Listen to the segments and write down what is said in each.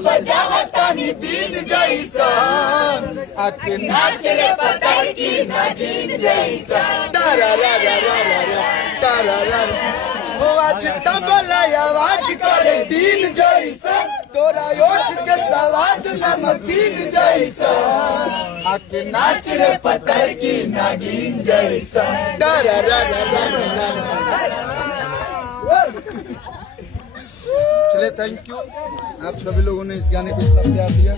बजावतानी been जैसन आके नाच रे पतर की नागिन जैसन वो आज तबला आवाज करे दीन जैसन तोरा ओठ के सवाद नमकीन जैसन आके नाच रे पतर की नागिन जैसन। चले थैंक यू आप सभी लोगों ने इस गाने को इतना प्यार दिया।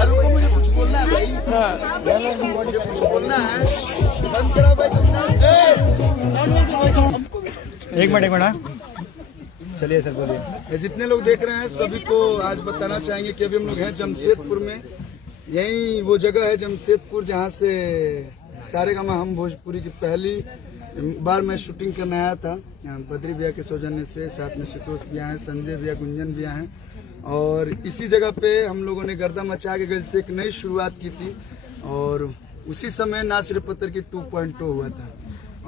अरुण को मुझे कुछ बोलना है भाई, मुझे कुछ बोलना है, बंद करा भाई तुमने। एक मिनट चलिए सर बोलिए। जितने लोग देख रहे हैं सभी को आज बताना चाहेंगे कि अभी हम लोग हैं जमशेदपुर में। यही वो जगह है जमशेदपुर जहाँ से सारेगामा हम भोजपुरी की पहली बार मैं शूटिंग करने आया था। बद्री भैया के सौजन्य से, साथ में शितोष भैया हैं, संजय भैया, गुंजन भैया हैं, और इसी जगह पे हम लोगों ने गर्दा मचा के गल से एक नई शुरुआत की थी। और उसी समय नाच रे पत्थर की 2.0 हुआ था।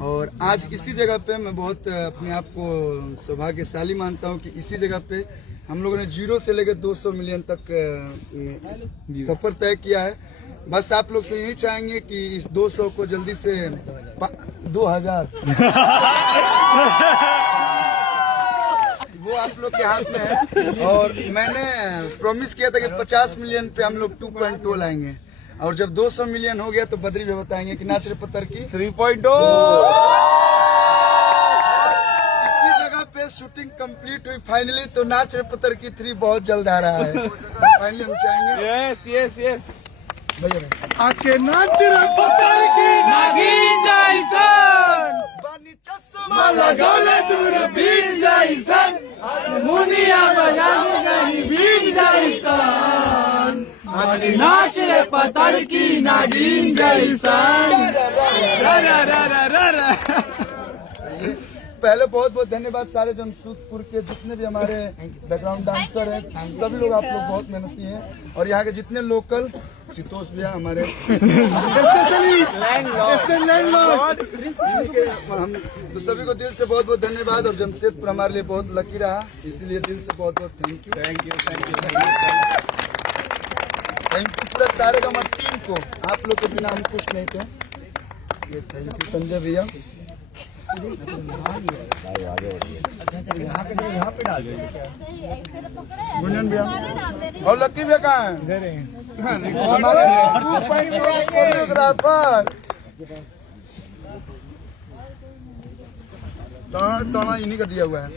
और आज इसी जगह पे मैं बहुत अपने आप को सौभाग्यशाली मानता हूँ कि इसी जगह पे हम लोगों ने 0 से लेकर 200 मिलियन तक सफर तय किया है। बस आप लोग से यही चाहेंगे कि इस 200 को जल्दी से 2000 वो आप लोग के हाथ में है। और मैंने प्रॉमिस किया था कि 50 मिलियन पे हम लोग 2.0 लाएंगे, और जब 200 मिलियन हो गया तो बद्री भी बताएंगे कि नाच रे पत्थर की 3.0। इसी जगह पे शूटिंग कंप्लीट हुई फाइनली, तो नाच रे पत्थर की 3 बहुत जल्द आ रहा है। फाइनली हम चाहेंगे यस भैया आके नाच रे पत्थर की नागिन जैसन बानी चश्मा लगौले दूरबीन जैसन मुनिया बजाने गई बीन जैसन नाच रे पत्थर की नागिन जैसन। पहले बहुत बहुत धन्यवाद सारे जमशेदपुर के जितने भी हमारे बैकग्राउंड डांसर हैं, सभी लोग आप लोग बहुत मेहनती हैं। और यहाँ के जितने लोकल शितोष भैया हमारे हम तो सभी को दिल से बहुत बहुत धन्यवाद। और जमशेदपुर हमारे लिए बहुत लकी रहा, इसीलिए दिल से बहुत बहुत थैंक यू पूरा सारेगामा टीम को। आप लोग के बिना हम कुछ नहीं थे। ये थैंक यू संजय भैया, गुंजन भैया और लक्की भैया कहाँ है? हमारे कोरियोग्राफर टोना इन्हीं का दिया हुआ है।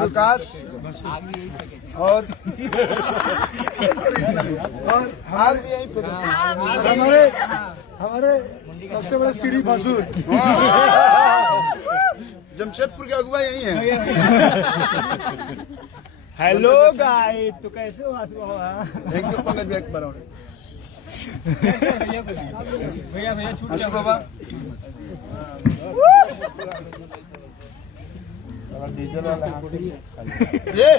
आकाश और हाल भी यहीं पे हमारे सबसे बड़ा सीढ़ी भसूर जमशेदपुर के अगुआ यही है। हेलो गाइस, तो कैसे हो आप? थैंक यू पंकज भैया एक बार भैया अशोक बाबा ये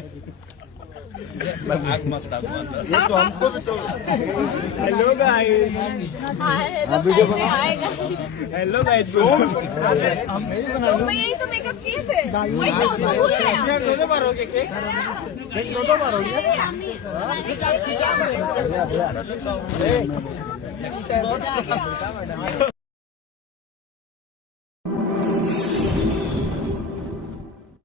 तो हमको भी तो हेलो गाइस, हेलो गाइस, हम यही तो मेकअप किए थे, वही तो भूल गया। 2 बार हो गया केक, 2 बार हो गया। है